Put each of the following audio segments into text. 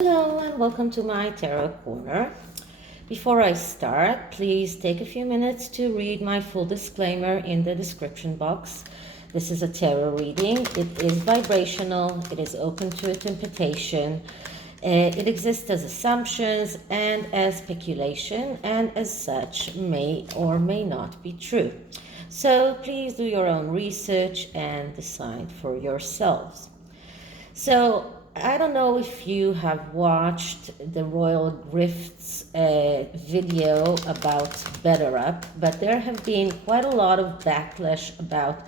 Hello and welcome to my Tarot Corner. Before I start, please take a few minutes to read my full disclaimer in the description box. This is a tarot reading. It is vibrational. It is open to interpretation. It exists as assumptions and as speculation, and as such may or may not be true. So please do your own research and decide for yourselves. So I don't know if you have watched the Royal Grift's video about Betterup, but there have been quite a lot of backlash about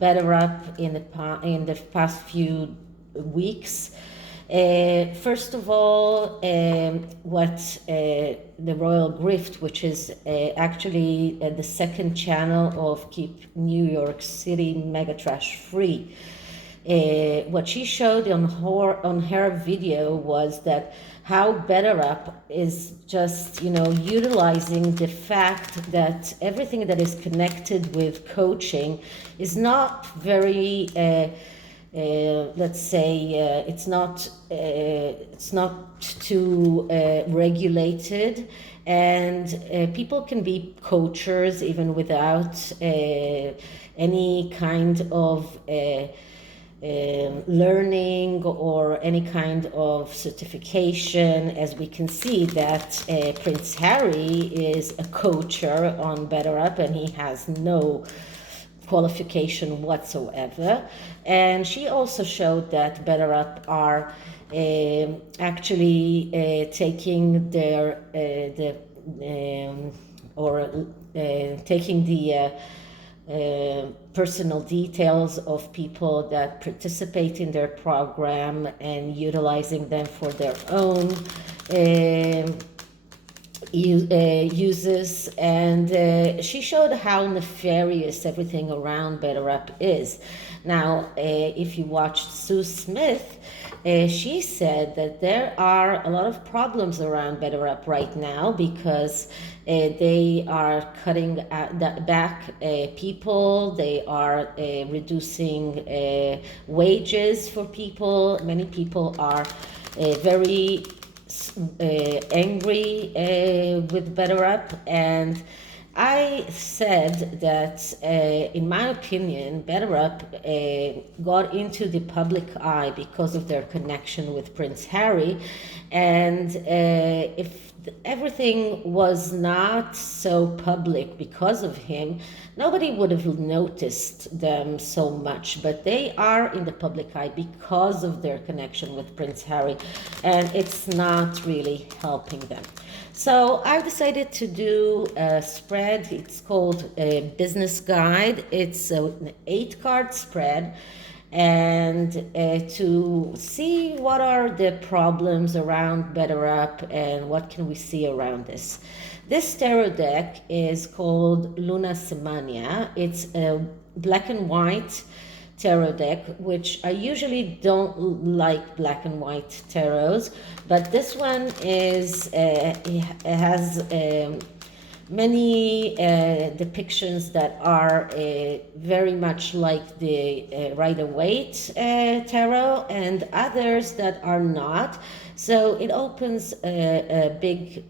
Betterup in the past few weeks. First of all, what the Royal Grift, which is actually the second channel of Keep New York City Mega Trash Free, what she showed on her video was that how Betterup is just, utilizing the fact that everything that is connected with coaching is not very, let's say, it's not too regulated, and people can be coachers even without any kind of learning or any kind of certification. As we can see that Prince Harry is a coacher on Betterup and he has no qualification whatsoever. And she also showed that Betterup are actually taking their taking the personal details of people that participate in their program and utilizing them for their own uses. And she showed how nefarious everything around Betterup is. Now, if you watched Sue Smith, she said that there are a lot of problems around Betterup right now because they are cutting back people, they are reducing wages for people. Many people are very angry with Betterup, and I said that, in my opinion, Betterup got into the public eye because of their connection with Prince Harry, and if everything was not so public because of him, nobody would have noticed them so much, but they are in the public eye because of their connection with Prince Harry, and it's not really helping them. So I decided to do a spread. It's called a business guide. It's an 8-card spread, and to see what are the problems around Betterup and what can we see around this. This tarot deck is called Luna Semania. It's a black and white tarot deck, which I usually don't like black and white tarots, but this one is it has many depictions that are very much like the Rider-Waite tarot, and others that are not. So it opens a big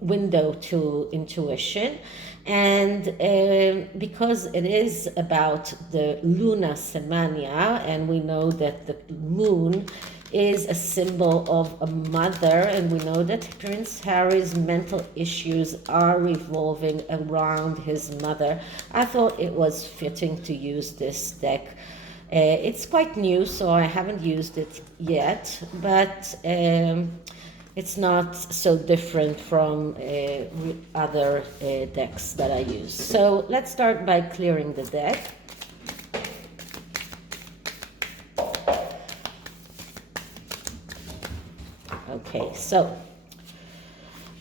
window to intuition. And because it is about the Luna Semania, and we know that the moon is a symbol of a mother, and we know that Prince Harry's mental issues are revolving around his mother, I thought it was fitting to use this deck. It's quite new, so I haven't used it yet, but it's not so different from other decks that I use. So let's start by clearing the deck. Okay, so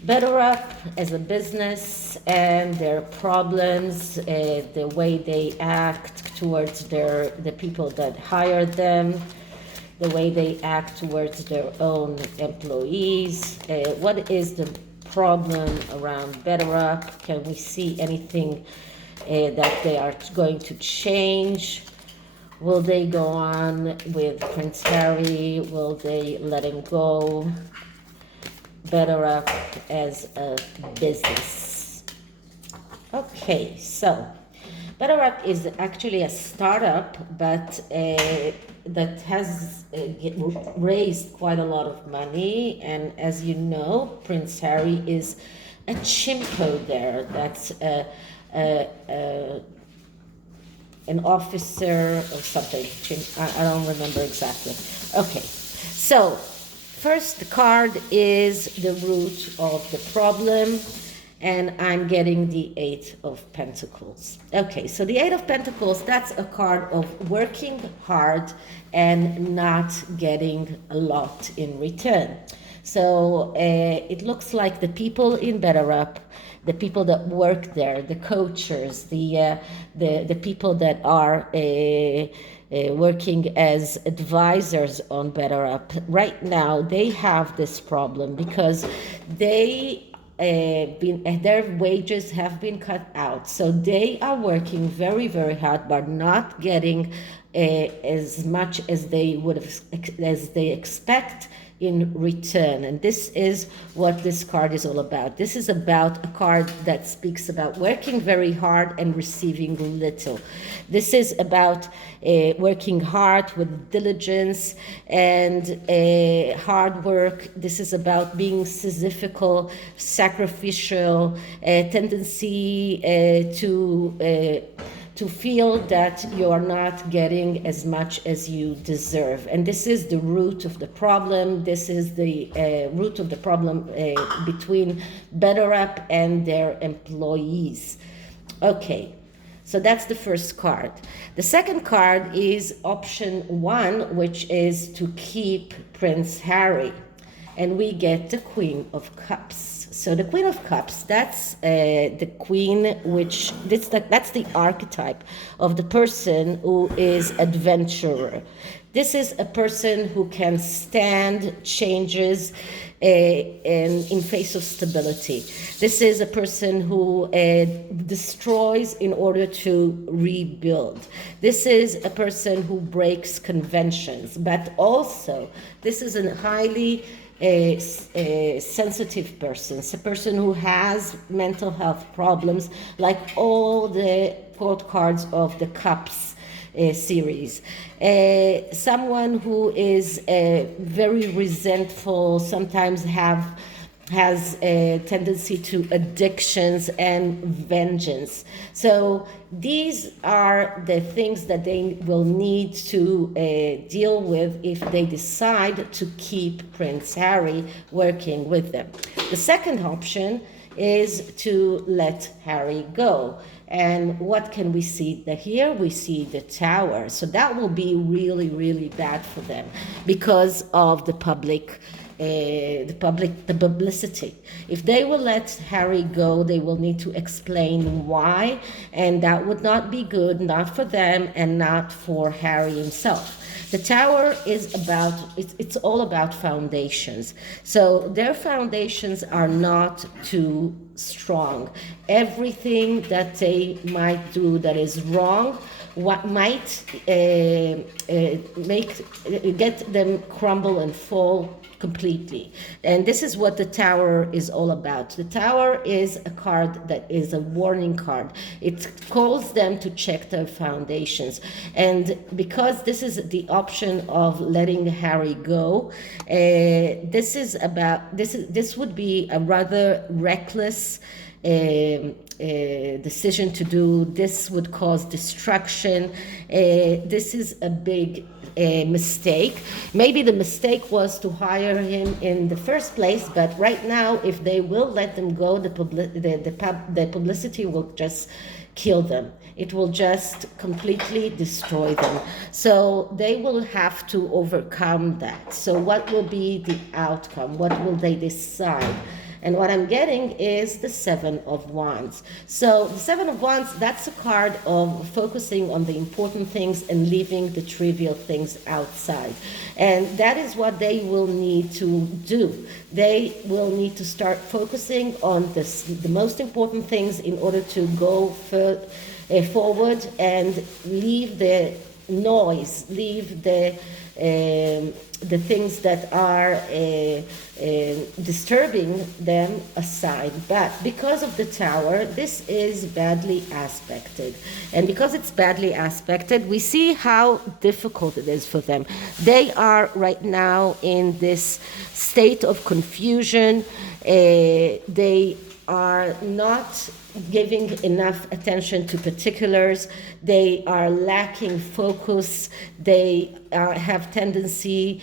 Betterup as a business and their problems, the way they act towards the people that hired them, the way they act towards their own employees. What is the problem around Betterup? Can we see anything that they are going to change? Will they go on with Prince Harry? Will they let him go? Betterup as a business. Okay, so Betterup is actually a startup, but that has raised quite a lot of money. And as you know, Prince Harry is a chimpo there. That's an officer or something. I don't remember exactly. Okay, so first card is the root of the problem, and I'm getting the Eight of Pentacles. Okay, so the Eight of Pentacles, that's a card of working hard and not getting a lot in return. So it looks like the people in Betterup, the people that work there, the coachers, the people that are working as advisors on Betterup, right now they have this problem because their wages have been cut out, so they are working very, very hard but not getting as much as they would have, as they expect in return. And this is what this card is all about. This is about a card that speaks about working very hard and receiving little. This is about working hard with diligence and hard work. This is about being sisyphical, sacrificial, tendency to feel that you are not getting as much as you deserve. And this is the root of the problem. This is the root of the problem between Betterup and their employees. Okay, so that's the first card. The second card is option 1, which is to keep Prince Harry. And we get the Queen of Cups. So the Queen of Cups, that's the queen, that's the archetype of the person who is adventurer. This is a person who can stand changes in face of stability. This is a person who destroys in order to rebuild. This is a person who breaks conventions, but also this is a highly a sensitive person. It's a person who has mental health problems, like all the court cards of the Cups series. Someone who is very resentful, sometimes has a tendency to addictions and vengeance. So these are the things that they will need to deal with if they decide to keep Prince Harry working with them. The second option is to let Harry go. And what can we see here? We see the Tower. So that will be really, really bad for them because of the publicity. If they will let Harry go, they will need to explain why, and that would not be good, not for them and not for Harry himself. The Tower is about, it's all about foundations. So their foundations are not too strong. Everything that they might do that is wrong, what might get them crumble and fall completely. And this is what the Tower is all about. The Tower is a card that is a warning card. It calls them to check their foundations. And because this is the option of letting Harry go, this would be a rather reckless decision to do. This would cause destruction. This is a big mistake. Maybe the mistake was to hire him in the first place, but right now, if they will let them go, the publicity will just kill them. It will just completely destroy them. So they will have to overcome that. So what will be the outcome? What will they decide? And what I'm getting is the Seven of Wands. So the Seven of Wands, that's a card of focusing on the important things and leaving the trivial things outside. And that is what they will need to do. They will need to start focusing on the most important things in order to go forward and leave the noise, leave the things that are disturbing them aside. But because of the Tower, this is badly aspected. And because it's badly aspected, we see how difficult it is for them. They are right now in this state of confusion. They are not giving enough attention to particulars. They are lacking focus. They have tendency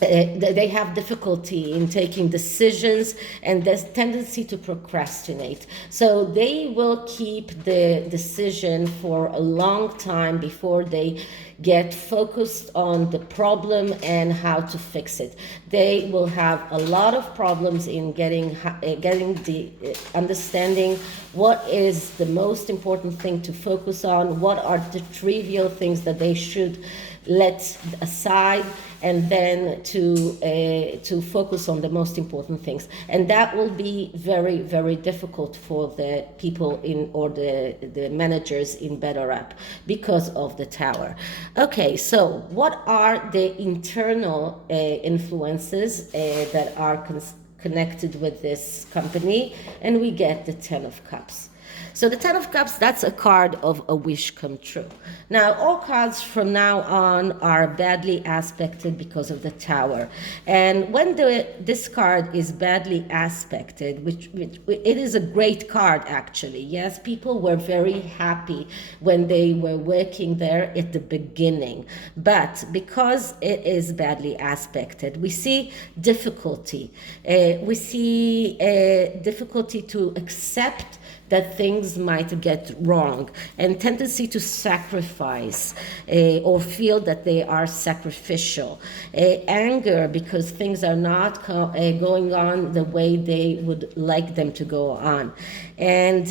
they have difficulty in taking decisions, and there's tendency to procrastinate. So they will keep the decision for a long time before they get focused on the problem and how to fix it. They will have a lot of problems in getting the understanding what is the most important thing to focus on, what are the trivial things that they should let aside, and then to focus on the most important things. And that will be very, very difficult for the people or the managers in Betterup because of the Tower. Okay, so what are the internal influences that are connected with this company? And we get the Ten of Cups. So the Ten of Cups, that's a card of a wish come true. Now, all cards from now on are badly aspected because of the Tower. And when this card is badly aspected, which it is a great card actually, yes, people were very happy when they were working there at the beginning. But because it is badly aspected, we see difficulty. We see difficulty to accept that things might get wrong, and tendency to sacrifice or feel that they are sacrificial. Anger because things are not going on the way they would like them to go on. And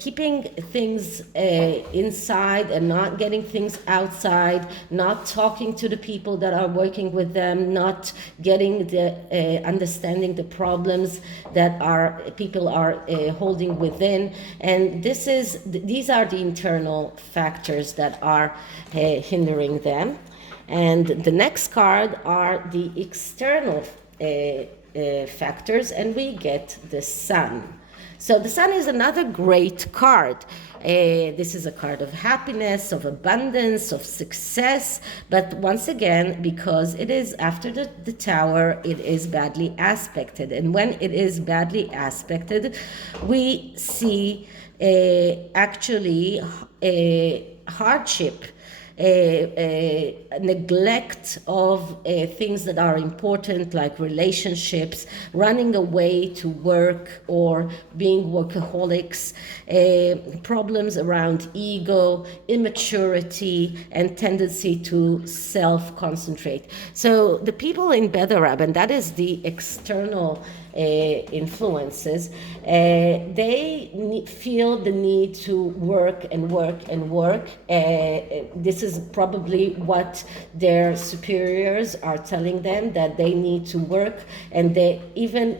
keeping things inside and not getting things outside, not talking to the people that are working with them, not getting the understanding the problems that people are holding within. And these are the internal factors that are hindering them. And the next card are the external factors, and we get the Sun. So the Sun is another great card. This is a card of happiness, of abundance, of success, but once again, because it is after the Tower, it is badly aspected. And when it is badly aspected, we see actually hardship, neglect of things that are important, like relationships, running away to work or being workaholics, problems around ego, immaturity, and tendency to self-concentrate. So the people in Betterup, and that is the external influences, they feel the need to work and work and work. This is probably what their superiors are telling them, that they need to work, and they even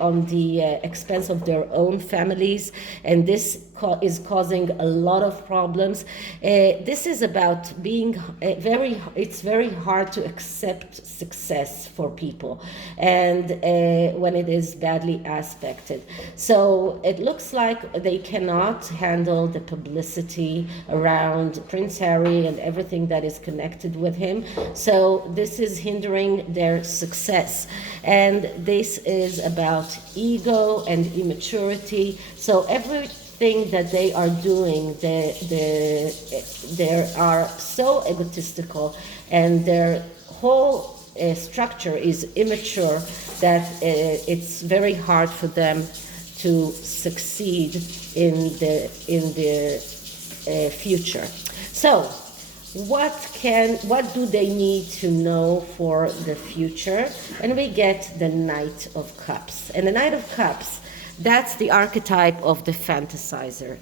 on the expense of their own families, and this is causing a lot of problems. This is about being it's very hard to accept success for people, and when it is badly aspected. So it looks like they cannot handle the publicity around Prince Harry and everything that is connected with him. So this is hindering their success. And this is about ego and immaturity. So everything that they are doing, they are so egotistical, and their whole structure is immature, that it's very hard for them to succeed in the future. So what do they need to know for the future? And we get the Knight of Cups. And the Knight of Cups, that's the archetype of the fantasizer.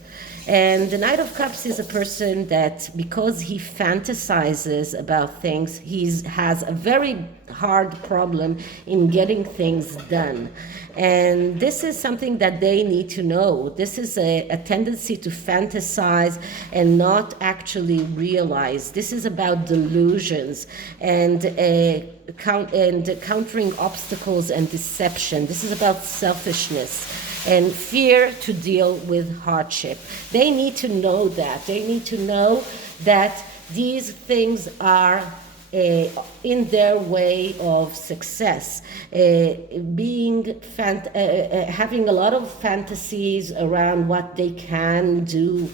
And the Knight of Cups is a person that, because he fantasizes about things, he has a very hard problem in getting things done. And this is something that they need to know. This is a tendency to fantasize and not actually realize. This is about delusions and countering obstacles and deception. This is about selfishness and fear to deal with hardship. They need to know that. They need to know that these things are in their way of success, having a lot of fantasies around what they can do,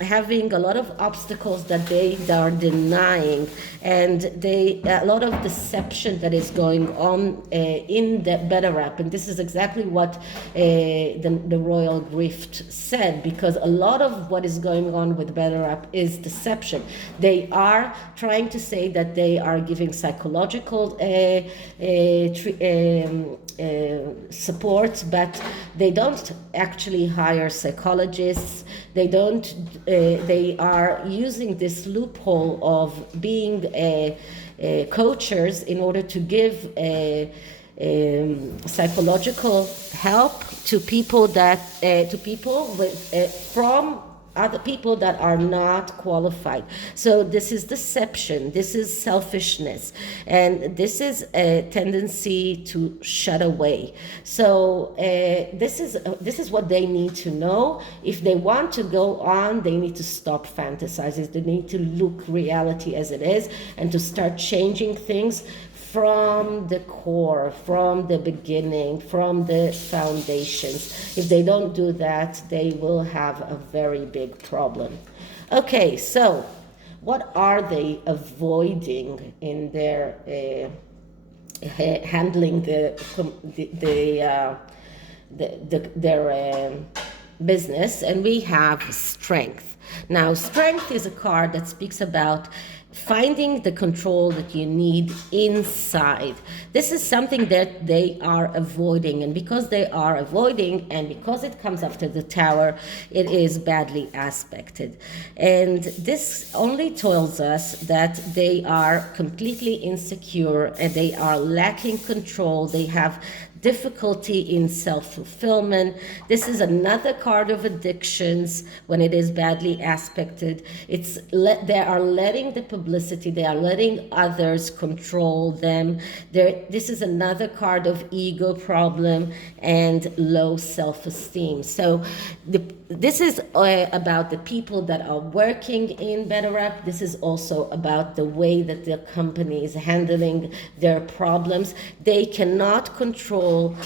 having a lot of obstacles that they are denying, and a lot of deception that is going on in the Betterup. And this is exactly what the Royal Grift said, because a lot of what is going on with Betterup is deception. They are trying to say that they are giving psychological support, but they don't actually hire psychologists. They are using this loophole of being coaches in order to give psychological help to people from other people that are not qualified. So this is deception, this is selfishness, and this is a tendency to shut away. So this is what they need to know. If they want to go on, they need to stop fantasizing. They need to look reality as it is and to start changing things from the core, from the beginning, from the foundations. If they don't do that, they will have a very big problem. Okay, so what are they avoiding in their handling their business? And we have strength. Now, strength is a card that speaks about finding the control that you need inside. This is something that they are avoiding, and because they are avoiding, and because it comes after the Tower, it is badly aspected. And this only tells us that they are completely insecure and they are lacking control. They have difficulty in self-fulfillment. This is another card of addictions when it is badly aspected. They are letting the publicity, they are letting others control them. This is another card of ego problem and low self-esteem. So this is about the people that are working in Betterup. This is also about the way that the company is handling their problems. They cannot control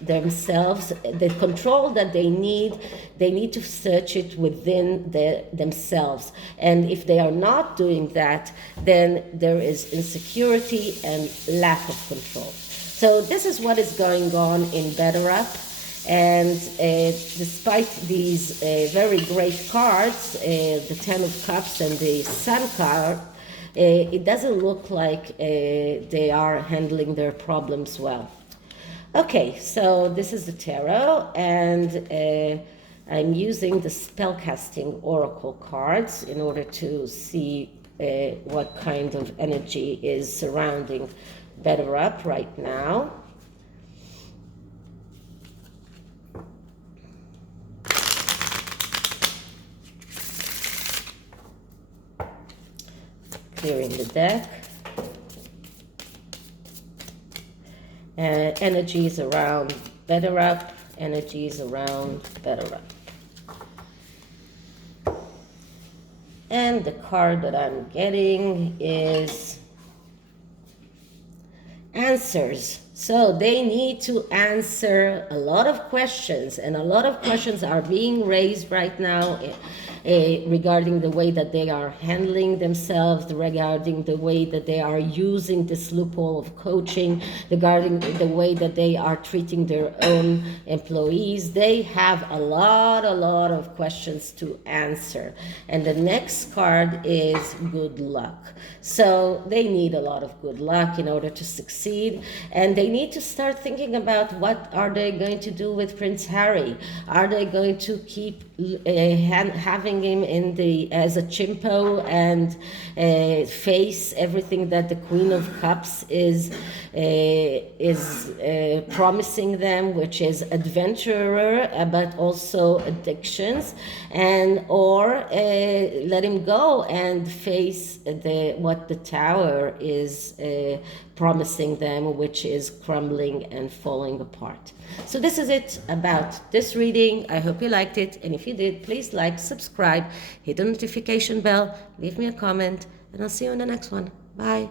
themselves. The control that they need to search it within themselves. And if they are not doing that, then there is insecurity and lack of control. So this is what is going on in Betterup. And despite these very great cards, the Ten of Cups and the Sun card, it doesn't look like they are handling their problems well. Okay, so this is the tarot, and I'm using the Spellcasting Oracle cards in order to see what kind of energy is surrounding Betterup right now. Clearing the deck. Energies around Betterup, energies around Betterup. And the card that I'm getting is answers. So they need to answer a lot of questions, and a lot of questions are being raised right now regarding the way that they are handling themselves, regarding the way that they are using this loophole of coaching, regarding the way that they are treating their own employees. They have a lot of questions to answer. And the next card is good luck. So they need a lot of good luck in order to succeed, and they need to start thinking about what are they going to do with Prince Harry. Are they going to keep having him in the as a chimpo and face everything that the Queen of Cups is promising them, which is adventurer but also addictions, and or let him go and face what the Tower is promising them, which is crumbling and falling apart. So this is it about this reading. I hope you liked it, and if you did, please like, subscribe, hit the notification bell, leave me a comment, and I'll see you in the next one. Bye.